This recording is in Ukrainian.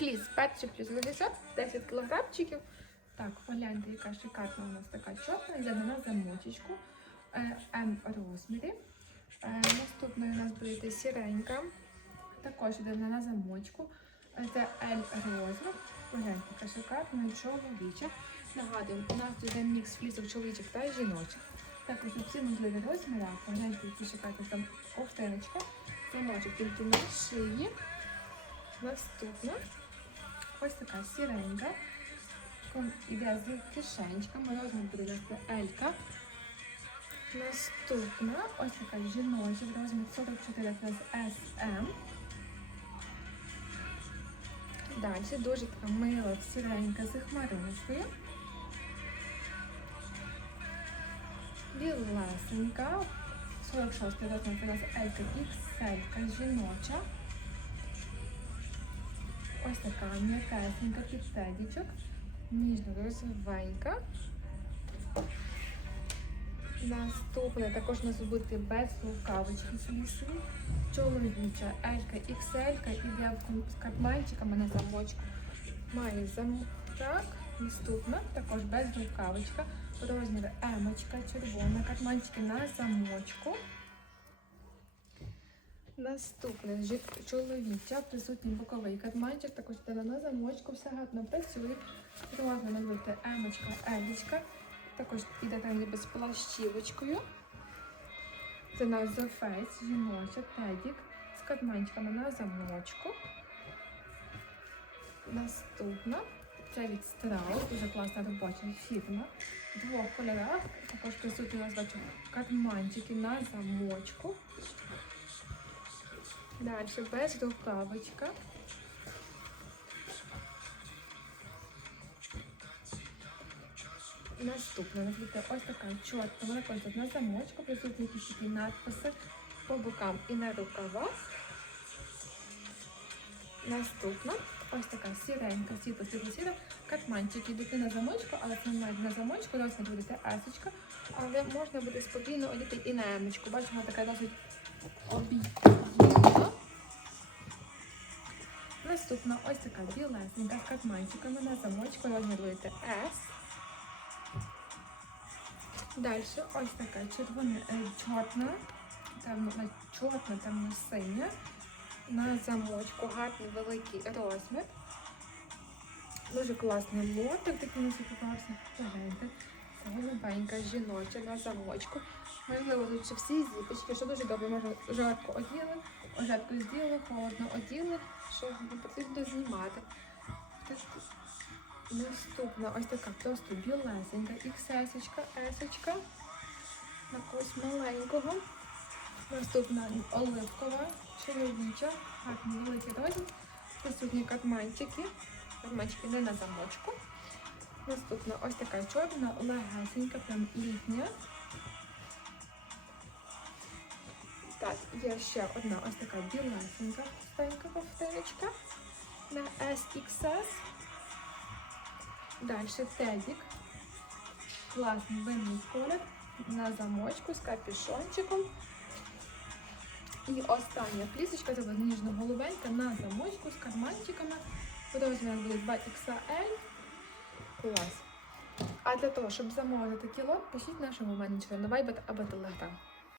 Фліс перший плюс 50, 10 кілограмчиків. Так, погляньте, яка шикарна у нас така чорна, йде на замочечку. Е, М розмірі. Е, Наступною у нас буде сіренька. Також йде на замочку. Е, Це L розмір. Погляньте, яка шикарна чоловіча. Нагадую, у нас йде мікс флісок чоловічих та жіночих. Також у всі можливі розміри. Погляньте, які шикарні там ковтиночка. Замочок тільки на шиї. Наступна. Ось така сіренька. Іде з кишенечками. Розмір буде L. Наступна ось така жіноча, розмір 44 плюс SM. Далі дуже така мила, сіренька з хмариночкою. Білесенька. 46 розмір це у L XL жіноча. Ось така м'якесенька під тедічок. Ніжно-розовенька. Наступне також у нас буде без рукавички флісові. Чоловіча Елька, XL, іде з карманчиками на замочку. Має замок. Наступна також без рукавичка. Розмір емочка, червона, карманчики на замочку. Наступне чоловіча, присутній боковий карманчик, також йде на замочку, все гарно працює. Розмір на буде емочка, елічка. Також іде там ніби з плащівочкою. Це наш Face, жіноча, тедік з карманчиками на замочку. Наступна. Це від Страус, дуже класна робоча фірма. В двох кольорах. Також присутні у нас бачу карманчики на замочку. Далі без рукавичка. Наступна буде ось така чорта. На замочку, присутні якісь такі надписи по бокам і на рукавах. Наступна ось така сіренька, світло світло сіра. Катманчики йдуть не на замочку, але це має на замочку, досить буде есочка. Але можна буде спокійно одіти і на емочку. Бачимо, така досить об'ємна. Наступна ось така білесенька з катманчиками на замочку, буде S. Далі ось така червона, е, чорна, е, чорна, темно синя. На замочку гарний великий розмір. Дуже класний мотик, такий на попався. Погляньте. Це голубенька жіноча на замочку. Можливо, тут всі зіпочки, що дуже добре можна жарко оділи, жарко зділи, холодно оділи, що не потрібно знімати. Наступна ось така просто білесенька XS-очка, S-очка. На когось маленького. Наступна оливкова, чоловіча, гарний великий розмір. Присутні карманчики. Карманчики не на замочку. Наступна ось така чорна, легесенька, прям літня. Так, є ще одна ось така білесенька, пустенька ковтиночка на SXS. Далі тедік. Класний винний колір на замочку з капюшончиком. І остання плісочка, це буде ніжно-голубенька на замочку з карманчиками. Розмір буде 2XL. Клас. А для того, щоб замовити лот, пишіть нашому менеджеру на Viber або Telegram.